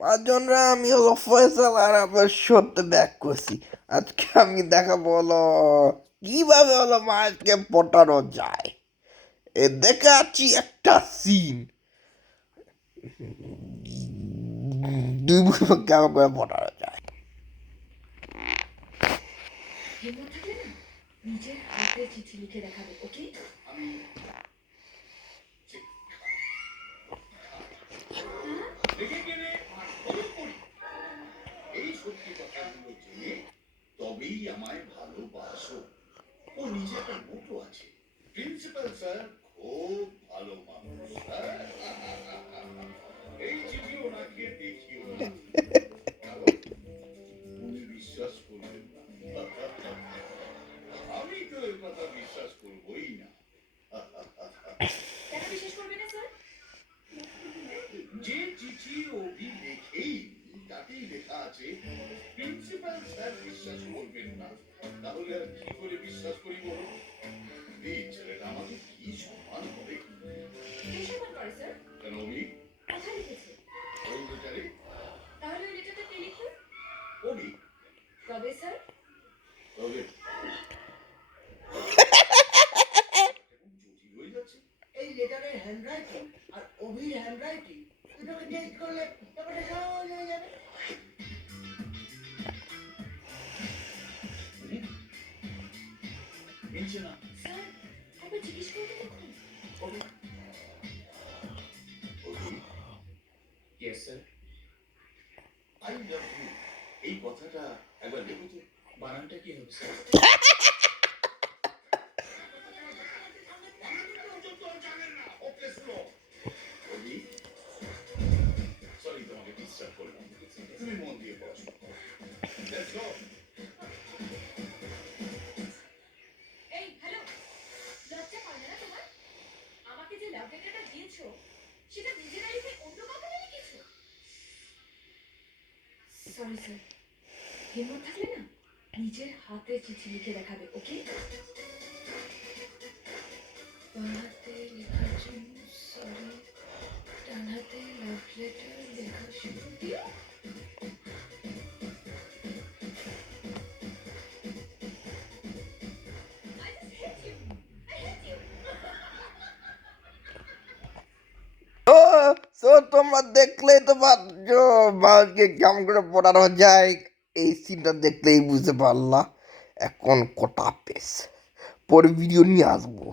পাঁচজনরা আমি হলো ফয়সাল আর আবার সত্যি ব্যাক করছি। আজকে আমি দেখাবো হলো কিভাবে হলো মাছকে পটানো যায়। দেখাচ্ছি একটা সিন, দুই বুঝবো কেমন করে পটানো যায়। হিম্মত থাকলে না নিজের হাতে চিঠি লিখে দেখাবে, ওকে? আমি লিখে গেলে খবর করি এই সত্যি কথাগুলো জেনে তবেই আমায় ভালোবাসো। ও নিজে একটা মোটো আছে, প্রিন্সিপাল স্যার খুব ভালো মানুষ। এই চিঠি ওনাকে দেখিও না, কারণ উনি বিশ্বাস করবেন না। আমি তো এর কথা বিশ্বাস করবই না। কেন বিশ্বাস করবে না স্যার? যে চিঠি অভি লেখেই তাতেই লেখা আছে প্রিন্সিপাল স্যার বিশ্বাস করবেন না, তাহলে আর কি করে বিশ্বাস করি বলো? এই ছেলেটা আমাকে কি সম্মান করে। কি সম্মান করে স্যার? কেন অভি কোথায় লিখেছে? ওই লেটারে। তাহলে ওই লেটারটা কে লিখুন? অভি। কবে স্যার? কবে? জটিল হয়ে যাচ্ছে এই লেটারের হ্যান্ডরাইটিং আর অভির হ্যান্ডরাইটিং, দুটোকে চেঞ্জ করলে ব্যাপারটা সহজ হয়ে যাবে। মিলছে না স্যার, একবার জিজ্ঞেস করে দেখুন। Abhi, Abhi, yes sir, I love you এই কথাটা একবার লেখো তো। বানানটা কি হবে স্যার? অভি, সরি তোমাকে ডিস্টার্ব করলাম, তুমি মন দিয়ে পড়ো। Let's go. এই হ্যালো, লজ্জা করে না তোমার? আমাকে যে লাভ লেটারটা দিয়েছো সেটা নিজেরা লিখে অন্য কাউকে লিখেছো? সরি স্যার, হিম্মত থাকলে না নিজের হাতে চিঠি লিখে দেখাবে, ওকে? বাঁ হাতে লেখার জন্য সরি, ডান হাতে লাভ লেটার লেখা শুরু দিও। I just hate you. I hate you. ও সো তোমরা দেখলেই তো পারছো মাছকে কেমন করে পটানো যায়। এই সিনটা দেখলেই বুঝতে পারলা। এখন কটা পেস পরে ভিডিও নিয়ে আসবো।